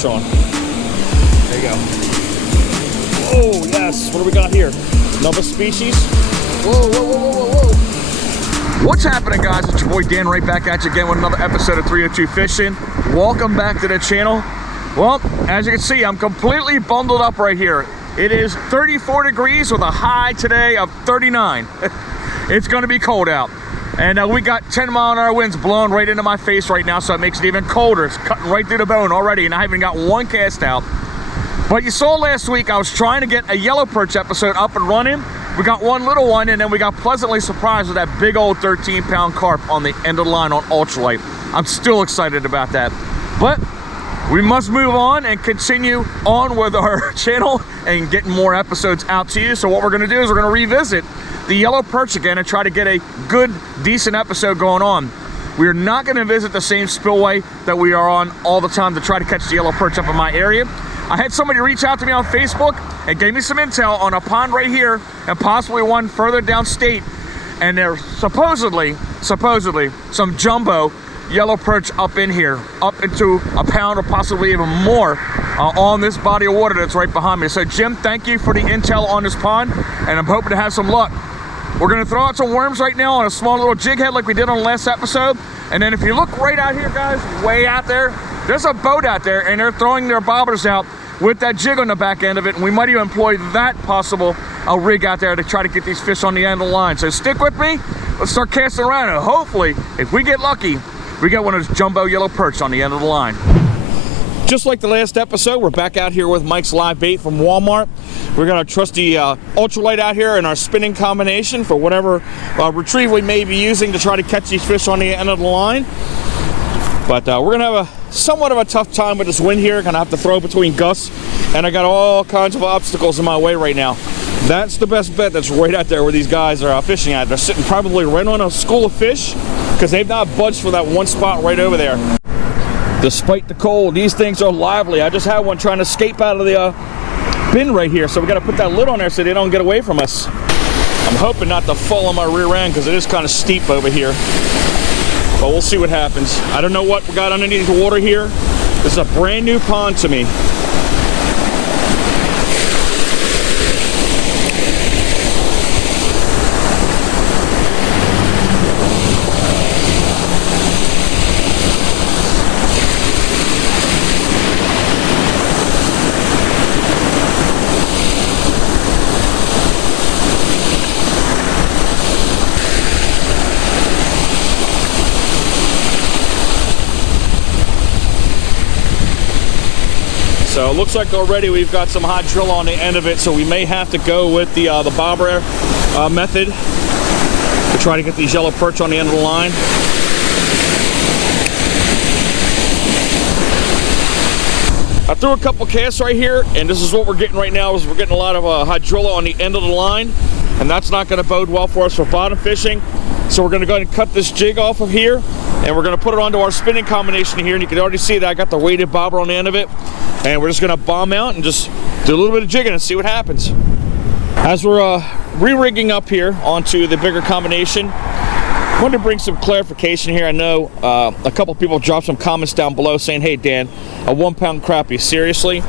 fish on. There you go. Oh, yes. What do we got here? Another species. Whoa, whoa, whoa, whoa, whoa, whoa. What's happening, guys? It's your boy Dan right back at you again with another episode of 302 Fishing. Welcome back to the channel. Well, as you can see, I'm completely bundled up right here. It is 34 degrees with a high today of 39. It's going to be cold out. And we got 10-mile-an-hour winds blowing right into my face right now, so it makes it even colder. It's cutting right through the bone already, and I haven't got one cast out. But you saw last week I was trying to get a yellow perch episode up and running. We got one little one, and then we got pleasantly surprised with that big old 13-pound carp on the end of the line on ultralight. I'm still excited about that. But we must move on and continue on with our channel and getting more episodes out to you. So what we're going to do is we're going to revisit the yellow perch again and try to get a good, decent episode going on. We're not going to visit the same spillway that we are on all the time to try to catch the yellow perch up in my area. I had somebody reach out to me on Facebook and gave me some intel on a pond right here and possibly one further downstate, and there's supposedly some jumbo yellow perch up in here, up into a pound or possibly even more on this body of water that's right behind me. So Jim, thank you for the intel on this pond, and I'm hoping to have some luck. We're gonna throw out some worms right now on a small little jig head like we did on the last episode. And then if you look right out here, guys, way out there, there's a boat out there and they're throwing their bobbers out with that jig on the back end of it. And we might even employ that possible rig out there to try to get these fish on the end of the line. So stick with me, let's start casting around, and hopefully, if we get lucky, we get one of those jumbo yellow perch on the end of the line. Just like the last episode, we're back out here with Mike's live bait from Walmart. We're gonna trusty ultralight out here in our spinning combination for whatever retrieve we may be using to try to catch these fish on the end of the line. But we're gonna have somewhat of a tough time with this wind here. Gonna have to throw between gusts, and I got all kinds of obstacles in my way right now. That's the best bet that's right out there where these guys are fishing at. They're sitting probably right on a school of fish because they've not budged for that one spot right over there. Despite the cold, these things are lively. I just had one trying to escape out of the bin right here, so we got to put that lid on there so they don't get away from us. I'm hoping not to fall on my rear end because it is kind of steep over here. But we'll see what happens. I don't know what we got underneath the water here. This is a brand new pond to me. So it looks like already we've got some hot drill on the end of it, so we may have to go with the bobber method to try to get these yellow perch on the end of the line. I threw a couple casts right here, and this is what we're getting right now. Is we're getting a lot of hydrilla on the end of the line, and that's not going to bode well for us for bottom fishing. So we're going to go ahead and cut this jig off of here, and we're going to put it onto our spinning combination here, and you can already see that I got the weighted bobber on the end of it. And we're just gonna bomb out and just do a little bit of jigging and see what happens. As we're re-rigging up here onto the bigger combination, I wanted to bring some clarification here. I know a couple people dropped some comments down below saying, hey Dan, a 1 pound crappie, seriously?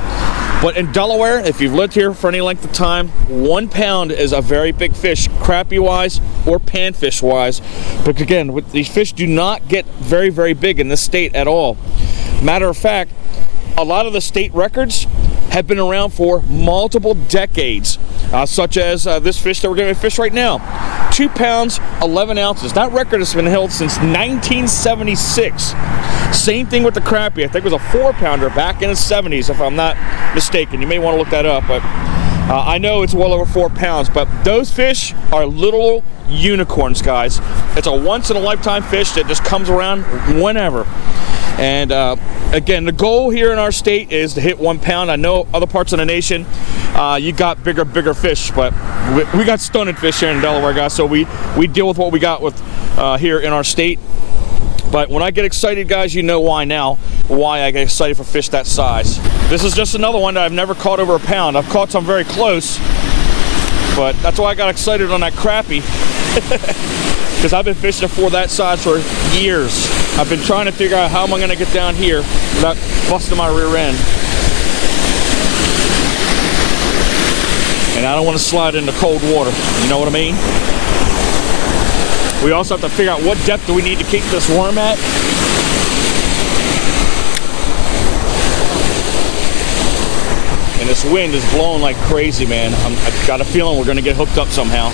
But in Delaware, if you've lived here for any length of time, 1 pound is a very big fish, crappie wise or panfish wise. But again, these fish do not get very, very big in this state at all. Matter of fact, a lot of the state records have been around for multiple decades, such as this fish that we're going to fish right now. 2 pounds, 11 ounces. That record has been held since 1976. Same thing with the crappie. I think it was a 4-pounder back in the 70s, if I'm not mistaken. You may want to look that up, but I know it's well over 4 pounds. But those fish are little unicorns, guys. It's a once-in-a-lifetime fish that just comes around whenever. And again, the goal here in our state is to hit 1 pound. I know other parts of the nation, you got bigger fish, but we got stunning fish here in Delaware, guys. So we deal with what we got with here in our state. But when I get excited, guys, you know why now, why I get excited for fish that size. This is just another one that I've never caught over 1 pound. I've caught some very close, but that's why I got excited on that crappie. Because I've been fishing for that size for years. I've been trying to figure out how am I going to get down here without busting my rear end. And I don't want to slide into cold water. You know what I mean? We also have to figure out what depth do we need to keep this worm at. And this wind is blowing like crazy, man. I've got a feeling we're going to get hooked up somehow.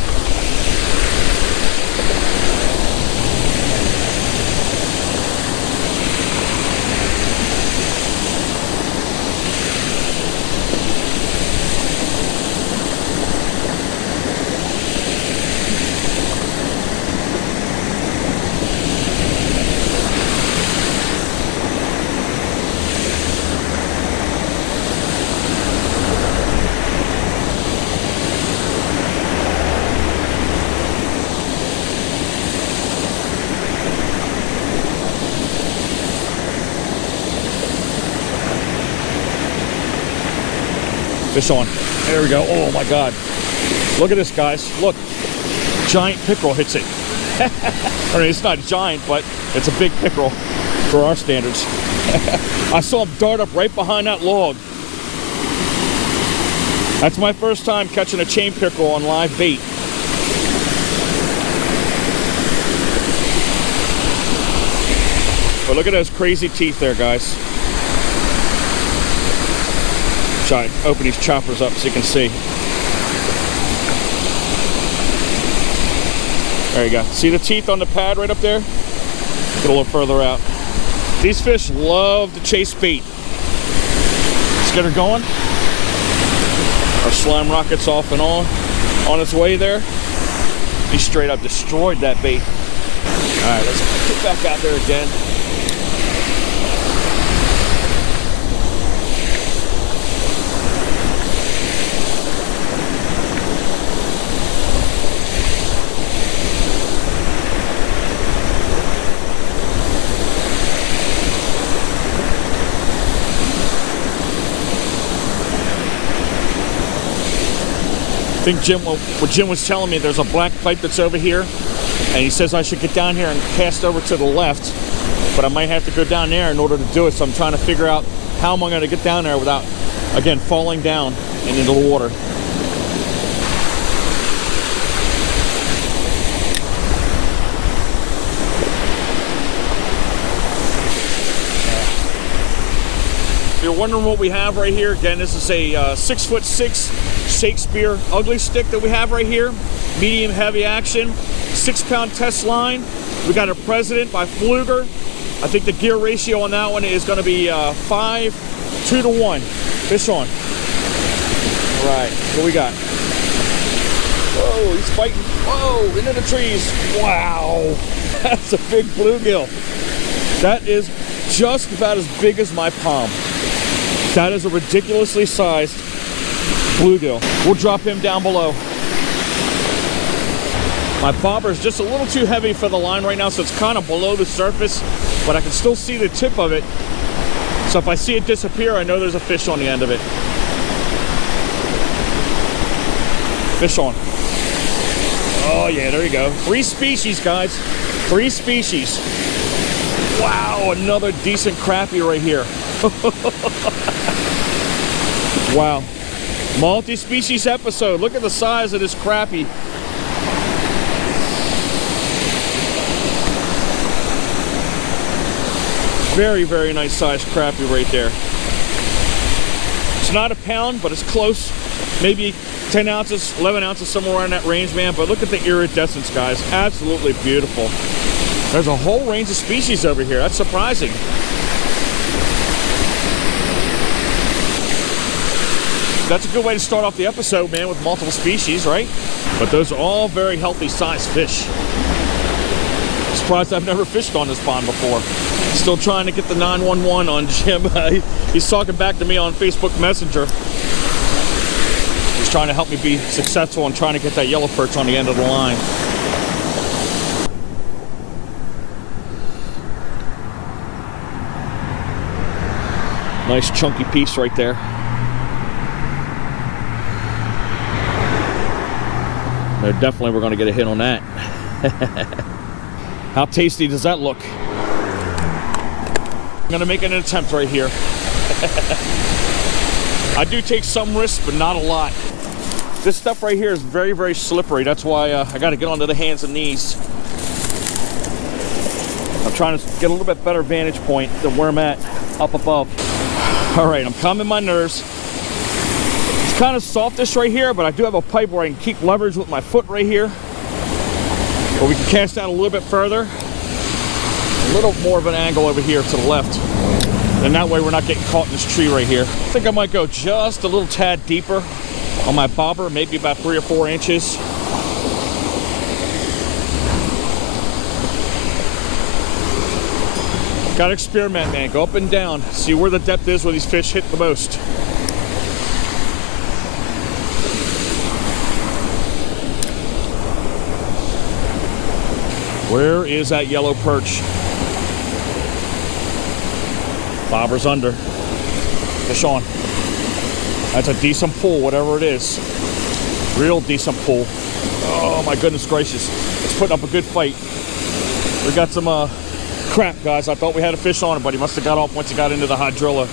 Fish on. There we go. Oh my God. Look at this, guys. Look. Giant pickerel hits it. I mean, it's not giant, but it's a big pickerel for our standards. I saw him dart up right behind that log. That's my first time catching a chain pickerel on live bait. But look at those crazy teeth there, guys. Try to open these choppers up so you can see. There you go. See the teeth on the pad right up there? Get a little further out. These fish love to chase bait. Let's get her going. Our slime rocket's off and on its way there. He straight up destroyed that bait. All right, let's get back out there again. I think what Jim was telling me, there's a black pipe that's over here, and he says I should get down here and cast over to the left, but I might have to go down there in order to do it, so I'm trying to figure out how am I going to get down there without, again, falling down and into the water. If you're wondering what we have right here, again, this is a 6'6" Shakespeare ugly stick that we have right here. Medium heavy action, 6-pound test line. We got a President by Fluger. I think the gear ratio on that one is going to be 2-to-1. Fish on. All right, what we got? Whoa, he's fighting. Whoa, into the trees. Wow, that's a big bluegill. That is just about as big as my palm. That is a ridiculously sized bluegill. We'll drop him down below. My bobber is just a little too heavy for the line right now, so it's kind of below the surface, but I can still see the tip of it. So if I see it disappear, I know there's a fish on the end of it. Fish on. Oh yeah, there you go. 3 species, guys. 3 species. Wow, another decent crappie right here. Wow. Multi-species episode. Look at the size of this crappie. Very, very nice sized crappie right there. It's not a pound, but it's close. Maybe 10 ounces, 11 ounces, somewhere around that range, man. But look at the iridescence, guys. Absolutely beautiful. There's a whole range of species over here. That's surprising. That's a good way to start off the episode, man, with multiple species, right? But those are all very healthy sized fish. Surprised I've never fished on this pond before. Still trying to get the 911 on Jim. He's talking back to me on Facebook Messenger. He's trying to help me be successful in trying to get that yellow perch on the end of the line. Nice chunky piece right there. No, definitely we're going to get a hit on that. How tasty does that look? I'm going to make an attempt right here. I do take some risks, but not a lot. This stuff right here is very, very slippery. That's why I got to get onto the hands and knees. I'm trying to get a little bit better vantage point than where I'm at up above. All right, I'm calming my nerves. It's kind of softish right here, but I do have a pipe where I can keep leverage with my foot right here. Or we can cast out a little bit further. A little more of an angle over here to the left. And that way we're not getting caught in this tree right here. I think I might go just a little tad deeper on my bobber, maybe about 3 or 4 inches. Gotta experiment, man. Go up and down. See where the depth is where these fish hit the most. Where is that yellow perch? Bobber's under. Fish on. That's a decent pull, whatever it is. Real decent pull. Oh my goodness gracious. It's putting up a good fight. We got some crap, guys. I thought we had a fish on it, but he must have got off once he got into the hydrilla.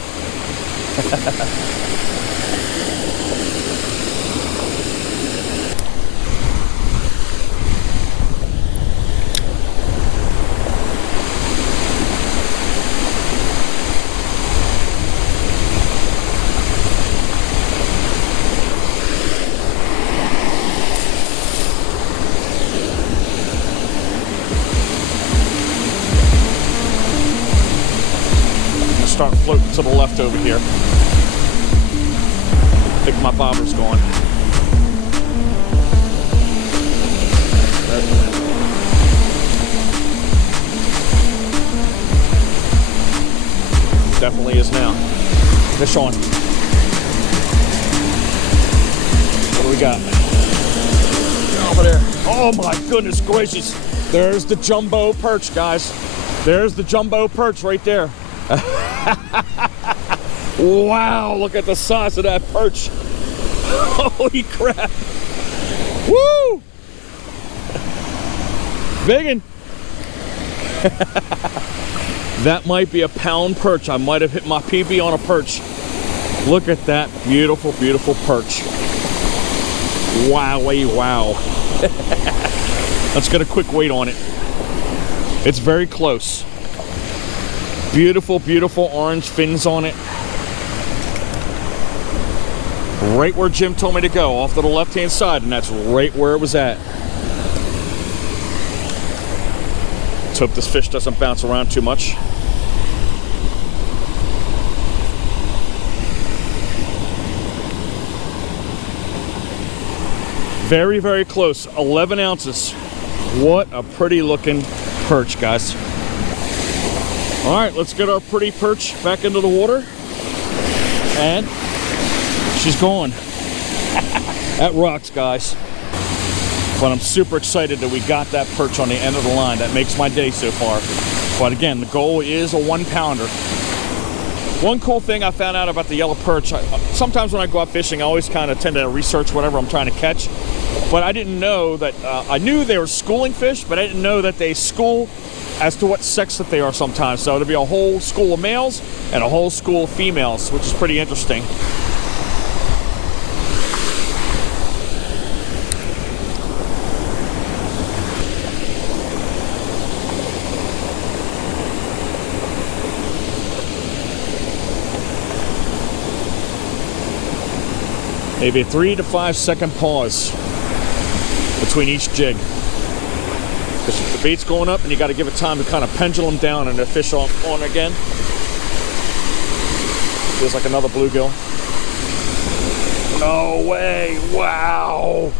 Start floating to the left over here. I think my bobber's going. Definitely is now. Fish on. What do we got? Over there. Oh my goodness gracious. There's the jumbo perch, guys. There's the jumbo perch right there. Wow, look at the size of that perch. Holy crap. Woo! Biggin. That might be a pound perch. I might have hit my PB on a perch. Look at that beautiful, beautiful perch. Wowee, wow. Let's get a quick weight on it. It's very close. Beautiful, beautiful orange fins on it. Right where Jim told me to go, off to the left-hand side, and that's right where it was at. Let's hope this fish doesn't bounce around too much. Very, very close. 11 ounces. What a pretty looking perch, guys. All right, let's get our pretty perch back into the water. And she's gone. That rocks, guys. But I'm super excited that we got that perch on the end of the line. That makes my day so far. But again, the goal is a 1-pounder. One cool thing I found out about the yellow perch, sometimes when I go out fishing, I always kind of tend to research whatever I'm trying to catch. But I didn't know that, I knew they were schooling fish, but I didn't know that they school as to what sex that they are sometimes. So there'll be a whole school of males and a whole school of females, which is pretty interesting. Maybe a 3 to 5 second pause between each jig. Because the bait's going up and you got to give it time to kind of pendulum down and the fish on again. Feels like another bluegill. No way, wow.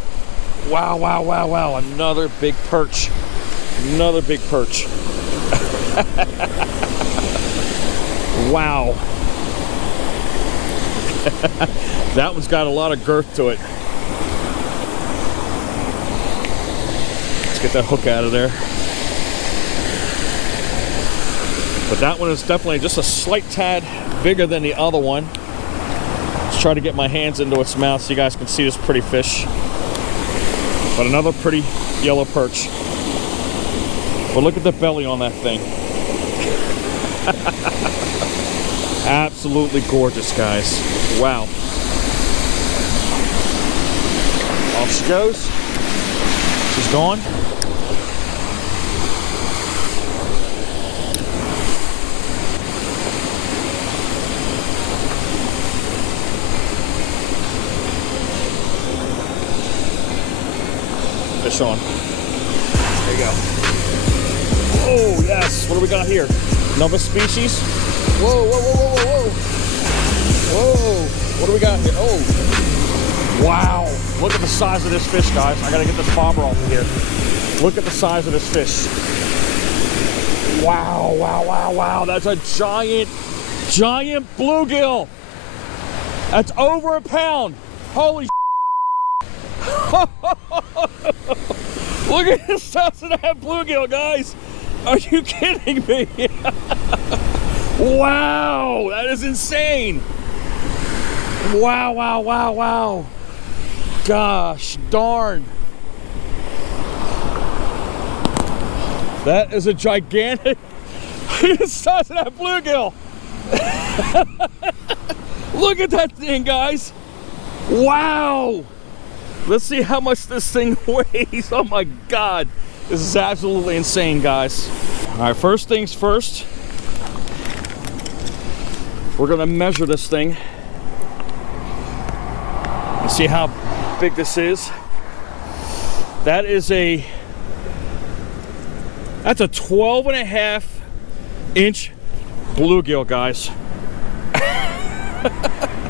Wow, wow, wow, wow, another big perch. Another big perch. Wow. That one's got a lot of girth to it. Let's get that hook out of there. But that one is definitely just a slight tad bigger than the other one. Let's try to get my hands into its mouth so you guys can see this pretty fish. But another pretty yellow perch. But look at the belly on that thing. Absolutely gorgeous, guys. Wow. Off she goes. She's gone. Fish on. There you go. Oh, yes. What do we got here? Another species. Whoa, whoa, whoa, whoa, whoa, whoa. Whoa. What do we got here? Oh. Wow. Look at the size of this fish, guys. I got to get this bobber off of here. Look at the size of this fish. Wow, wow, wow, wow. That's a giant, giant bluegill. That's over a pound. Holy Look at the size of that bluegill, guys. Are you kidding me? Wow, that is insane. Wow, wow, wow, wow. Gosh darn. That is a gigantic size of that bluegill. Look at that thing, guys. Wow. Let's see how much this thing weighs. Oh my God. This is absolutely insane, guys. All right, first things first. We're gonna measure this thing and see how big this is. That's a 12.5-inch bluegill, guys.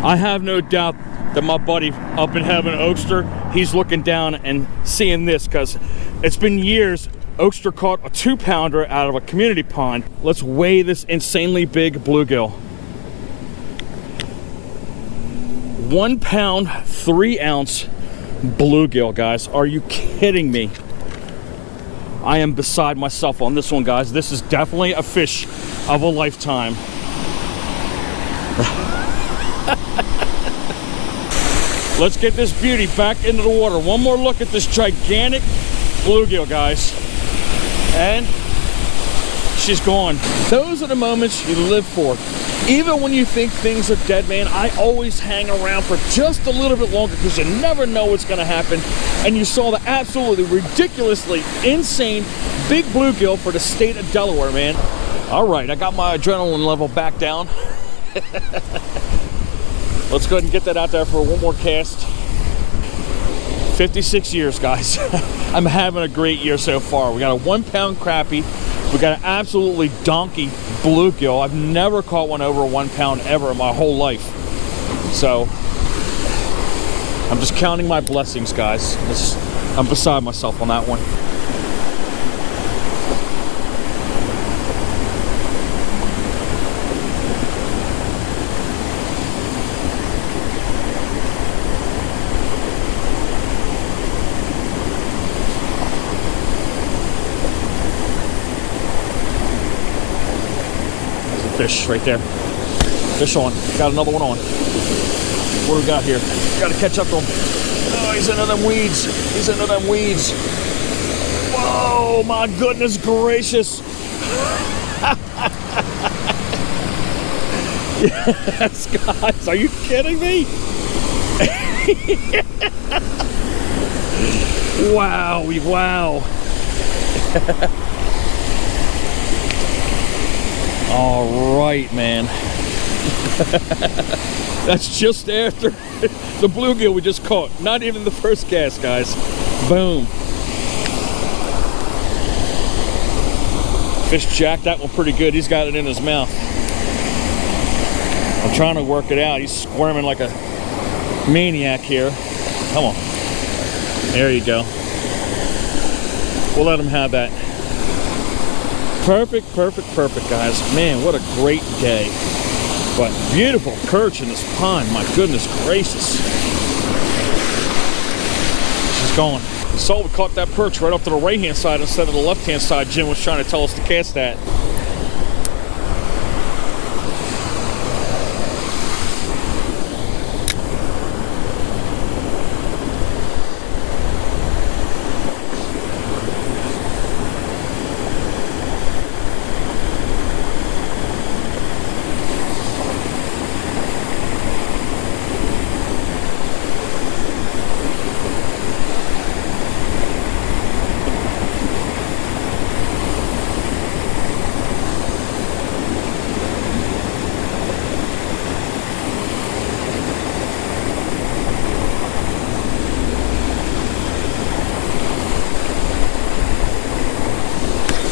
I have no doubt that my buddy up in heaven, Oakster, he's looking down and seeing this, because it's been years. Oakster caught a 2-pounder out of a community pond. Let's weigh this insanely big bluegill. 1 pound, 3-ounce bluegill, guys. Are you kidding me? I am beside myself on this one, guys. This is definitely a fish of a lifetime. Let's get this beauty back into the water. One more look at this gigantic bluegill, guys. And she's gone. Those are the moments you live for. Even when you think things are dead, man, I always hang around for just a little bit longer, because you never know what's gonna happen. And you saw the absolutely ridiculously insane big bluegill for the state of Delaware, man. All right, I got my adrenaline level back down. Let's go ahead and get that out there for one more cast. 56 years, guys. I'm having a great year so far. We got a 1 pound crappie. We got an absolutely donkey bluegill. I've never caught one over 1 pound ever in my whole life. So I'm just counting my blessings, guys. I'm beside myself on that one. Fish right there. Fish on. Got another one on. What do we got here? Got to catch up to him. Oh, he's into them weeds. He's into them weeds. Whoa, my goodness gracious. Yes, guys. Are you kidding me? Wow. Wow. All right, man. That's just after the bluegill we just caught. Not even the first cast, guys. Boom. Fish jacked that one pretty good. He's got it in his mouth. I'm trying to work it out. He's squirming like a maniac here. Come on. There you go. We'll let him have that. Perfect, perfect, perfect, guys. Man, what a great day. But beautiful perch in this pond. My goodness gracious. She's going. So we caught that perch right off to the right-hand side instead of the left-hand side. Jim was trying to tell us to cast that.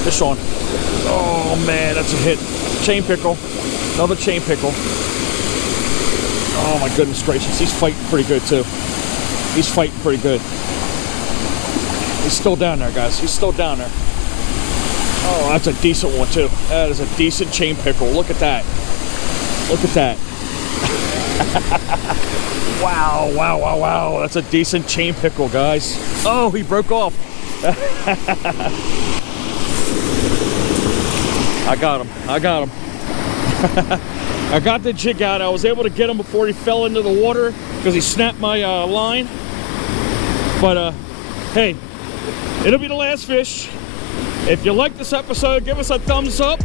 Fish on. Oh man, that's a hit. Chain pickle. Another chain pickle. Oh my goodness gracious. He's fighting pretty good too. He's fighting pretty good. He's still down there, guys. He's still down there. Oh, that's a decent one too. That is a decent chain pickle. Look at that. Look at that. Wow, wow, wow, wow. That's a decent chain pickle, guys. Oh, he broke off. I got him. I got him. I got the jig out. I was able to get him before he fell into the water because he snapped my line. But hey, it'll be the last fish. If you like this episode, give us a thumbs up.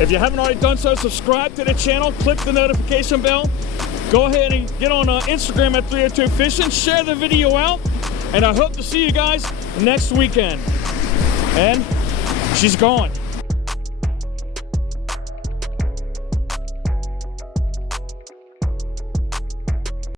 If you haven't already done so, subscribe to the channel, click the notification bell. Go ahead and get on Instagram at 302 Fishing. Share the video out. And I hope to see you guys next weekend. And she's gone.